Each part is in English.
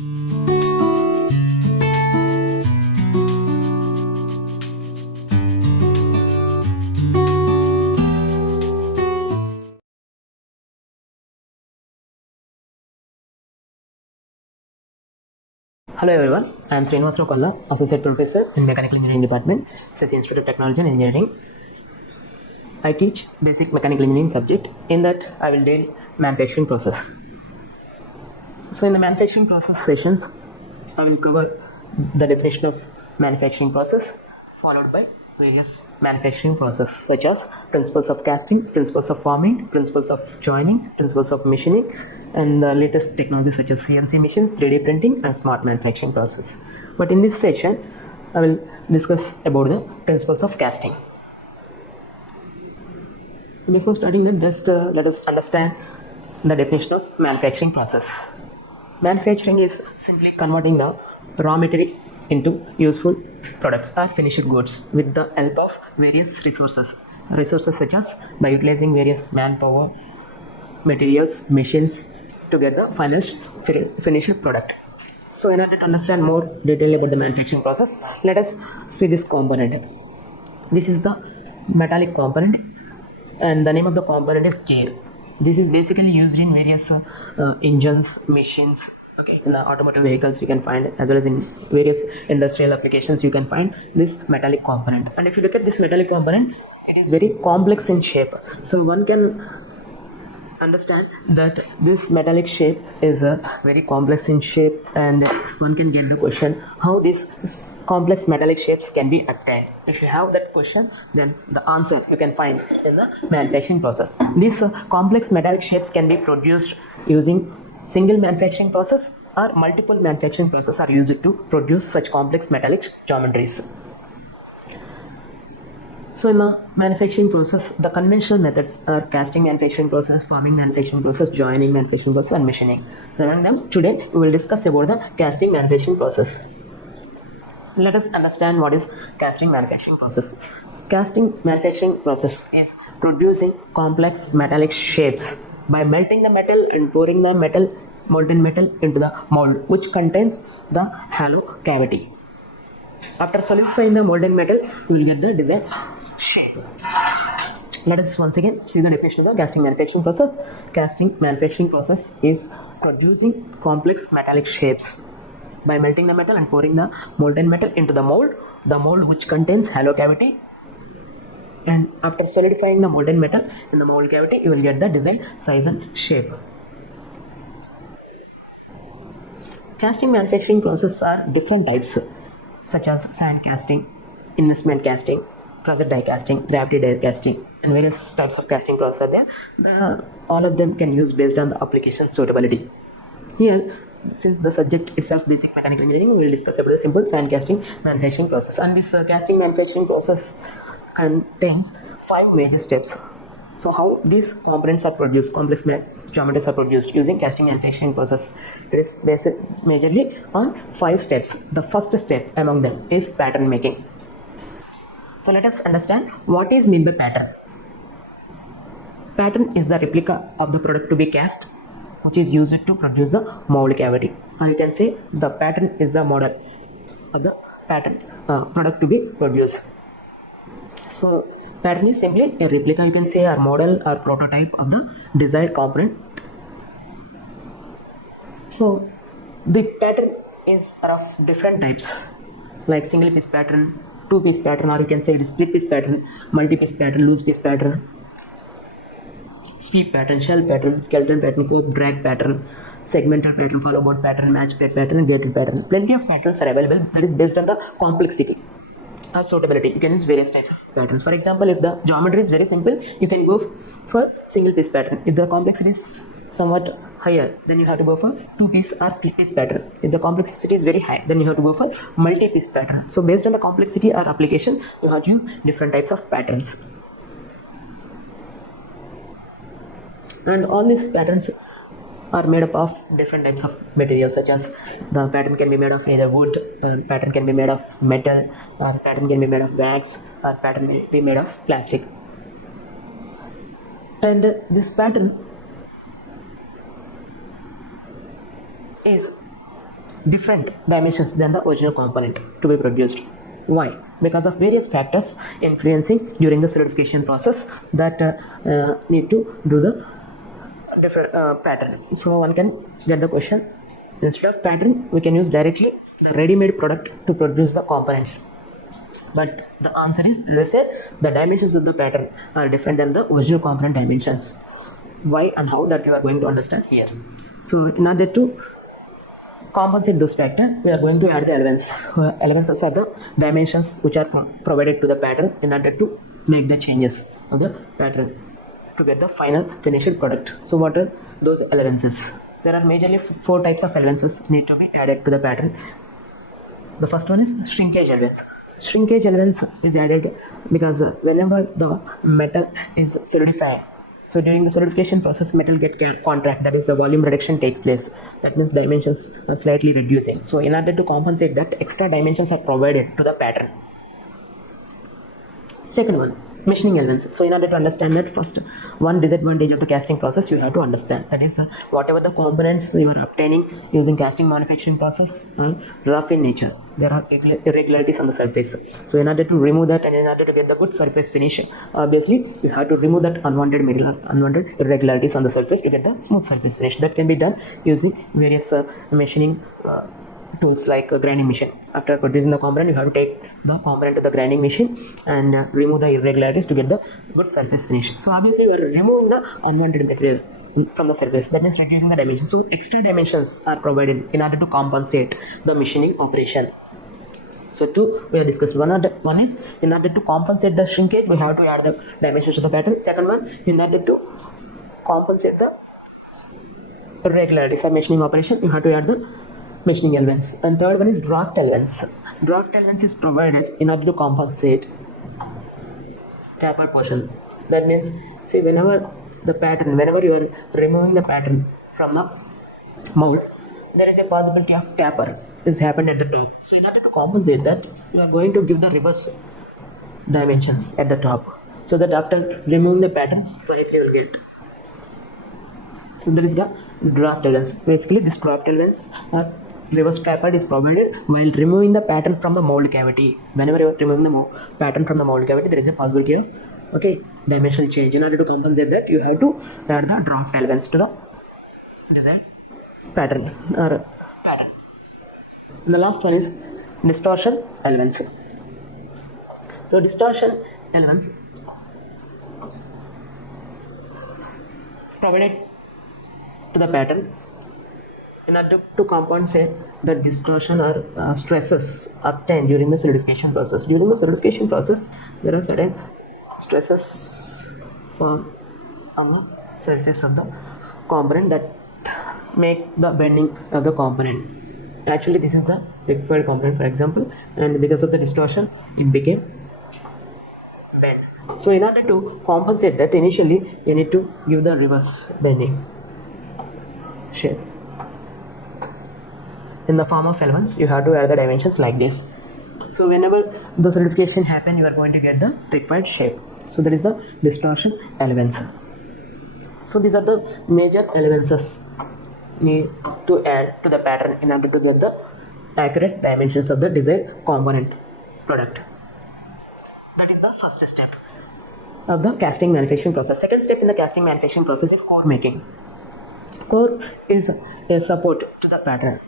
Hello everyone, I am Srinivas Kalla, Associate Professor in Mechanical Engineering Department, Sesi Institute of Technology and Engineering. I teach basic mechanical engineering subject. In that, I will deal manufacturing process. So in the manufacturing process sessions, I will cover the definition of manufacturing process, followed by various manufacturing process such as principles of casting, principles of forming, principles of joining, principles of machining, and the latest technology such as CNC machines, 3D printing, and smart manufacturing process. But in this section, I will discuss about the principles of casting. Before starting that, just let us understand the definition of manufacturing process. Manufacturing is simply converting the raw material into useful products or finished goods with the help of various resources such as by utilizing various manpower, materials, machines to get the final finished product. So in order to understand more detail about the manufacturing process, let us see this component. This is the metallic component, and the name of the component is gear. This is basically used in various engines, machines. Okay, in the automotive vehicles you can find, as well as in various industrial applications you can find this metallic component. And if you look at this metallic component, it is very complex in shape. So one can understand that this metallic shape is very complex in shape, and one can get the question how these complex metallic shapes can be obtained. If you have that question, then the answer you can find in the manufacturing process. These complex metallic shapes can be produced using single manufacturing process, or multiple manufacturing process are used to produce such complex metallic geometries. So in the manufacturing process, the conventional methods are casting manufacturing process, forming manufacturing process, joining manufacturing process, and machining. Among them, today we will discuss about the casting manufacturing process. Let us understand what is casting manufacturing process. Casting manufacturing process is producing complex metallic shapes by melting the metal and pouring the molten metal into the mold, which contains the hollow cavity. After solidifying the molten metal, you will get the desired shape. Let us once again see the definition of the casting manufacturing process. Casting manufacturing process is producing complex metallic shapes by melting the metal and pouring the molten metal into the mold which contains hollow cavity. And after solidifying the molten metal in the mold cavity, you will get the desired size and shape. Casting manufacturing process are different types, such as sand casting, investment casting, process die casting, gravity die casting, and various types of casting process are there. All of them can use based on the application suitability. Here, since the subject itself basic mechanical engineering, we will discuss about the simple sand casting manufacturing process. And this casting manufacturing process contains 5 major steps. So how these components are produced, complex geometries are produced using casting manufacturing process, it is based majorly on 5 steps. The first step among them is pattern making. So let us understand what is meant by pattern. Pattern is the replica of the product to be cast, which is used to produce the mold cavity, or you can say the pattern is the model of the product to be produced. So pattern is simply a replica, you can say, or model or prototype of the desired component. So the pattern is of different types, like single piece pattern, 2-piece pattern, or you can say it is split piece pattern, multi-piece pattern, loose piece pattern, sweep pattern, shell pattern, skeleton pattern, curve drag pattern, segmental pattern, follow board pattern, match pair pattern, and gated pattern. Plenty of patterns are available. That is based on the complexity or suitability. You can use various types of patterns. For example, if the geometry is very simple, you can go for single piece pattern. If the complexity is somewhat higher, then you have to go for 2-piece or split piece pattern. If the complexity is very high, then you have to go for multi-piece pattern. So based on the complexity or application, you have to use different types of patterns. And all these patterns are made up of different types of materials, such as the pattern can be made of either wood, pattern can be made of metal, or pattern can be made of wax, or pattern can be made of plastic. And this pattern is different dimensions than the original component to be produced. Why? Because of various factors influencing during the solidification process that need to do the different pattern. So one can get the question, instead of pattern we can use directly the ready-made product to produce the components. But the answer is, as I said, the dimensions of the pattern are different than the original component dimensions. Why and how, that you are going to understand here. So in order to compensate those factors, we are going to add the elements. Elements are the dimensions which are provided to the pattern in order to make the changes of the pattern to get the final finished product. So what are those elements? There are majorly 4 types of elements need to be added to the pattern. The first one is shrinkage elements. Shrinkage elements is added because whenever the metal is solidified, so during the solidification process metal get contract, that is the volume reduction takes place. That means dimensions are slightly reducing. So in order to compensate that, extra dimensions are provided to the pattern. Second one, machining elements. So in order to understand that, first one disadvantage of the casting process you have to understand, that is whatever the components you are obtaining using casting manufacturing process are rough in nature. There are irregularities on the surface. So in order to remove that and in order to get the good surface finish, obviously you have to remove that unwanted irregularities on the surface to get the smooth surface finish. That can be done using various machining tools like a grinding machine. After producing the component, you have to take the component to the grinding machine and remove the irregularities to get the good surface finish. So obviously you are removing the unwanted material from the surface, that means reducing the dimensions. So extra dimensions are provided in order to compensate the machining operation. So two we have discussed. One is in order to compensate the shrinkage, we have to add the dimensions to the pattern. Second one, in order to compensate the irregularities or machining operation, you have to add the machining elements. And third one is draft elements. Draft elements is provided in order to compensate taper portion. That means, see, whenever you are removing the pattern from the mold, there is a possibility of taper is happened at the top. So in order to compensate that, you are going to give the reverse dimensions at the top, so that after removing the pattern, straight you will get. So there is the draft elements. Basically, this draft elements are reverse tapered is provided while removing the pattern from the mold cavity. Whenever you are removing the pattern from the mold cavity, there is a possibility of dimensional change. In order to compensate that, you have to add the draft elements to the desired pattern. And the last one is distortion elements. So distortion elements provided to the pattern in order to compensate the distortion or stresses obtained during the solidification process. During the solidification process, there are certain stresses formed on the surface of the component that make the bending of the component. Actually, this is the liquefied component, for example, and because of the distortion, it became bent. So in order to compensate that, initially you need to give the reverse bending shape. In the form of elements, you have to add the dimensions like this. So whenever the solidification happens, you are going to get the required shape. So that is the distortion elements. So these are the major elements need to add to the pattern in order to get the accurate dimensions of the desired component product. That is the first step of the casting manufacturing process. Second step in the casting manufacturing process is core making. Core is a support to the pattern.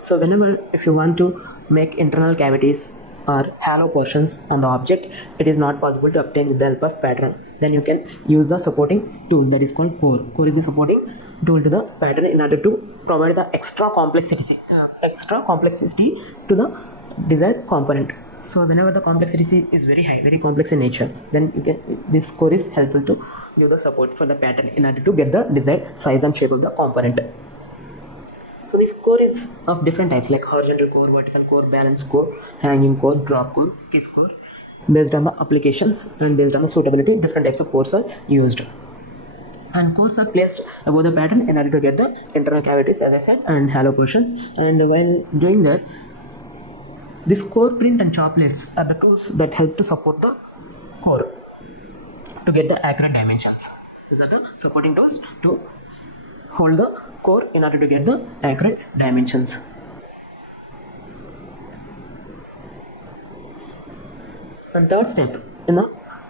So whenever if you want to make internal cavities or hollow portions on the object, it is not possible to obtain with the help of pattern. Then you can use the supporting tool that is called core. Core is a supporting tool to the pattern in order to provide the extra complexity to the desired component. So whenever the complexity is very high, very complex in nature, then this core is helpful to give the support for the pattern in order to get the desired size and shape of the component. So this core is of different types like horizontal core, vertical core, balance core, hanging core, drop core, kiss core. Based on the applications and based on the suitability, different types of cores are used. And cores are placed above the pattern in order to get the internal cavities, as I said, and hollow portions. And while doing that, this core print and choplets are the tools that help to support the core to get the accurate dimensions. These are the supporting tools to hold the core in order to get the accurate dimensions. And third step in the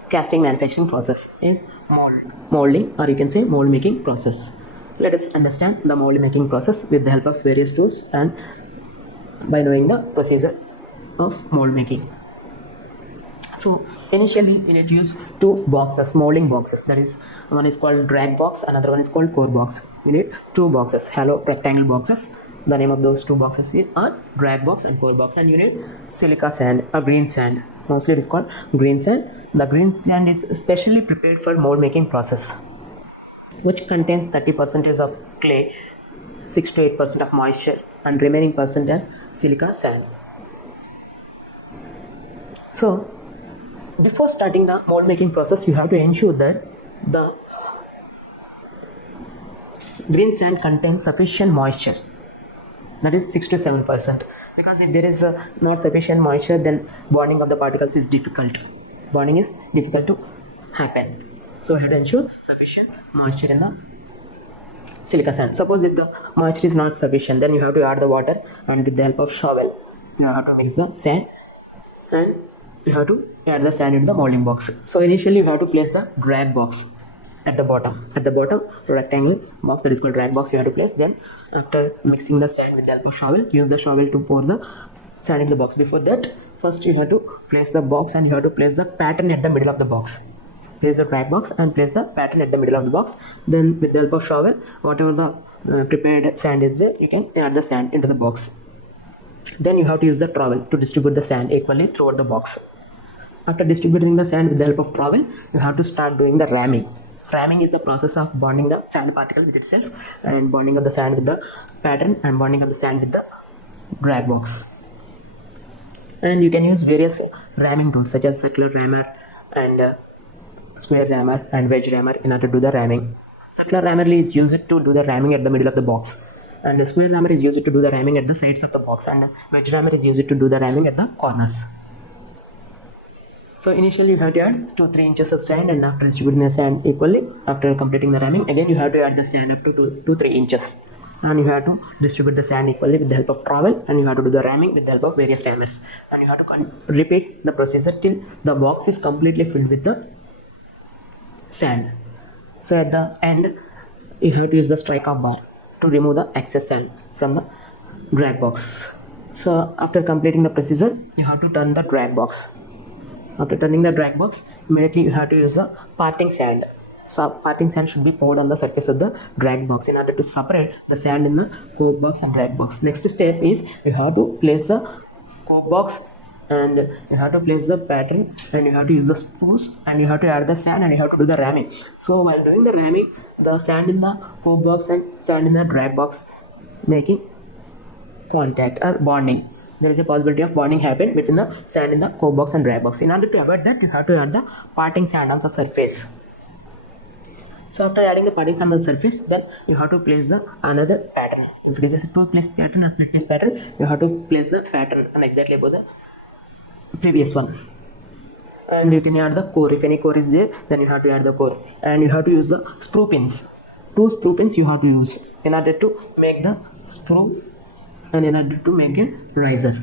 casting manufacturing process is molding, or you can say mold making process. Let us understand the mold making process with the help of various tools and by knowing the procedure of mold making. So initially we need to use two boxes, molding boxes. That is, one is called drag box, another one is called core box. We need two boxes, hollow rectangle boxes. The name of those two boxes are drag box and core box, and you need silica sand or green sand. Mostly it is called green sand. The green sand is specially prepared for mold making process, which contains 30% of clay, 6 to 8% of moisture, and remaining percent of silica sand. So before starting the mold making process, you have to ensure that the green sand contains sufficient moisture, that is 6 to 7%, because if there is not sufficient moisture, then bonding of the particles is difficult. Bonding is difficult to happen. So you have to ensure sufficient moisture in the silica sand. Suppose if the moisture is not sufficient, then you have to add the water, and with the help of shovel you have to mix the sand and you have to add the sand into the molding box. So initially you have to place the drag box at the bottom. At the bottom, rectangle box, that is called drag box, you have to place. Then after mixing the sand with the help of shovel, use the shovel to pour the sand into the box. Before that, first you have to place the box and you have to place the pattern at the middle of the box. Place the drag box and place the pattern at the middle of the box. Then with the help of shovel, whatever the prepared sand is there, you can add the sand into the box. Then you have to use the trowel to distribute the sand equally throughout the box. After distributing the sand with the help of trowel, you have to start doing the ramming. Ramming is the process of bonding the sand particle with itself, and bonding of the sand with the pattern, and bonding of the sand with the drag box. And you can use various ramming tools such as circular rammer and square rammer and wedge rammer in order to do the ramming. Circular rammer is used to do the ramming at the middle of the box, and the square rammer is used to do the ramming at the sides of the box, and wedge rammer is used to do the ramming at the corners. So initially you have to add 2-3 inches of sand, and after distributing the sand equally, after completing the ramming, again you have to add the sand up to 2-3 inches, and you have to distribute the sand equally with the help of trowel, and you have to do the ramming with the help of various rammers, and you have to repeat the procedure till the box is completely filled with the sand. So at the end you have to use the strike off bar to remove the excess sand from the drag box. So after completing the procedure, you have to turn the drag box. After turning the drag box, immediately you have to use the parting sand. So parting sand should be poured on the surface of the drag box in order to separate the sand in the coke box and drag box. Next step is you have to place the coke box, and you have to place the pattern, and you have to use the spruce, and you have to add the sand, and you have to do the ramming. So while doing the ramming, the sand in the coke box and sand in the drag box making contact or bonding. There is a possibility of bonding happen between the sand in the coke box and drag box. In order to avoid that, you have to add the parting sand on the surface. So after adding the parting sand on the surface, then you have to place the another pattern. If it is a two-piece pattern or split-piece pattern, you have to place the pattern on exactly above the previous one. And you can add the core. If any core is there, then you have to add the core. And you have to use the sprue pins. 2 sprue pins you have to use in order to make the sprue, and in order to make a riser.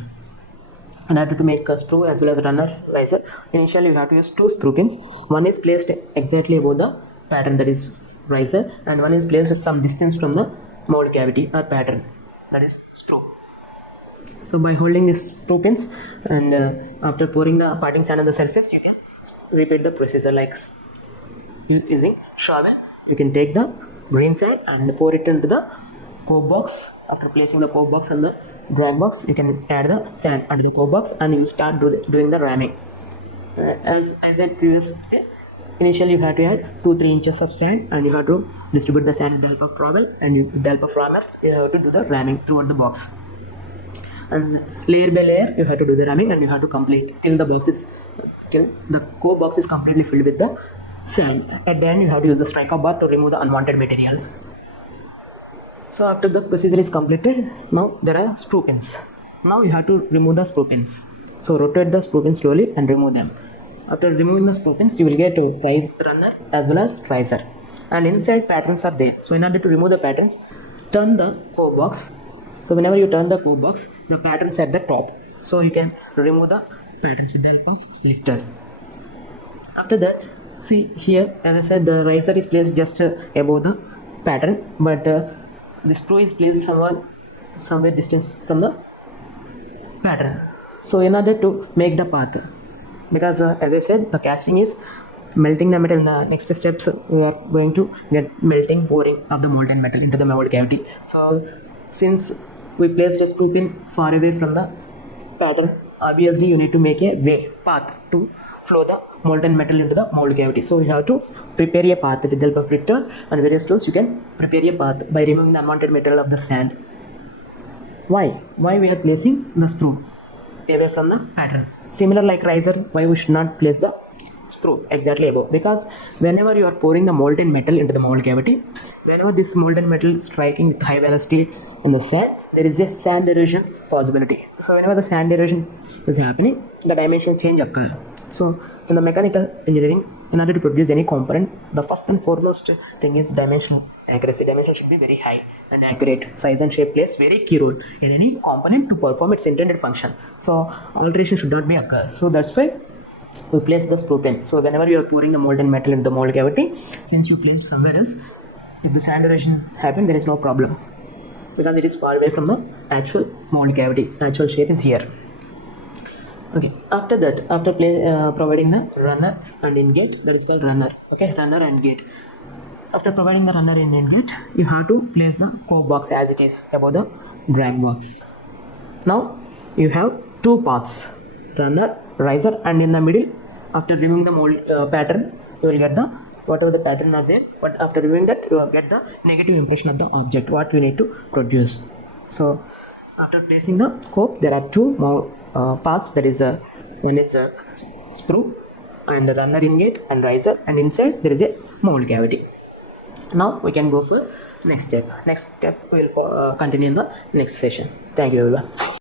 In order to make a sprue as well as runner riser, initially you have to use 2 sprue pins. One is placed exactly above the pattern, that is riser, and one is placed some distance from the mold cavity or pattern, that is sprue. So by holding these sprue pins, and after pouring the parting sand on the surface, you can repeat the procedure like using shovel. You can take the green sand and pour it into the coke box. After placing the coke box and the drag box, you can add the sand under the coke box, and you start doing the ramming. As I said previously, initially you have to add 2-3 inches of sand, and you have to distribute the sand with the help of trowel, and with the help of rammers you have to do the ramming throughout the box. And layer by layer you have to do the ramming, and you have to complete till the coke box is completely filled with the sand. At the end you have to use the strike off bar to remove the unwanted material. So after the procedure is completed, now there are sprue pins. Now you have to remove the sprue pins. So rotate the sprue pins slowly and remove them. After removing the sprue pins, you will get a runner as well as riser. And inside patterns are there. So in order to remove the patterns, turn the coke box. So whenever you turn the coke box, the patterns at the top. So you can remove the patterns with the help of lifter. After that, see here, as I said, the riser is placed just above the pattern, but the screw is placed somewhere distance from the pattern. So in order to make the path, because as I said, the casting is melting the metal. In the next steps, we are going to get melting, pouring of the molten metal into the mold cavity. So since we placed a screw pin far away from the pattern, obviously you need to make a path to flow the molten metal into the mold cavity. So you have to prepare a path with the help of lifter and various tools. You can prepare a path by removing the unwanted material of the sand. Why we are placing the screw away from the pattern? Similar like riser, why we should not place the screw exactly above? Because whenever you are pouring the molten metal into the mold cavity, whenever this molten metal is striking with high velocity in the sand, there is a sand erosion possibility. So whenever the sand erosion is happening, the dimension change occur. So in the mechanical engineering, in order to produce any component, the first and foremost thing is dimensional accuracy. Dimension should be very high and accurate. Size and shape plays very key role in any component to perform its intended function. So alteration should not be occur. So that's why we place the screw pin. So whenever you are pouring the molten metal into the mold cavity, since you placed somewhere else, if the sand erosion happen, there is no problem, because it is far away from the actual mold cavity. Actual shape is here. Okay, after that, after providing the runner and in gate, that is called runner. Okay, runner and gate. After providing the runner and in gate, you have to place the coke box as it is above the drag box. Now you have two paths, runner, riser, and in the middle, after removing the mold pattern, you will get the whatever the pattern are there, but after removing that, you will get the negative impression of the object what you need to produce. So after placing the coke, there are two more paths, that is one is a screw and the runner in gate and riser, and inside there is a mold cavity. Now we can go for next step. Next step we will continue in the next session. Thank you everyone.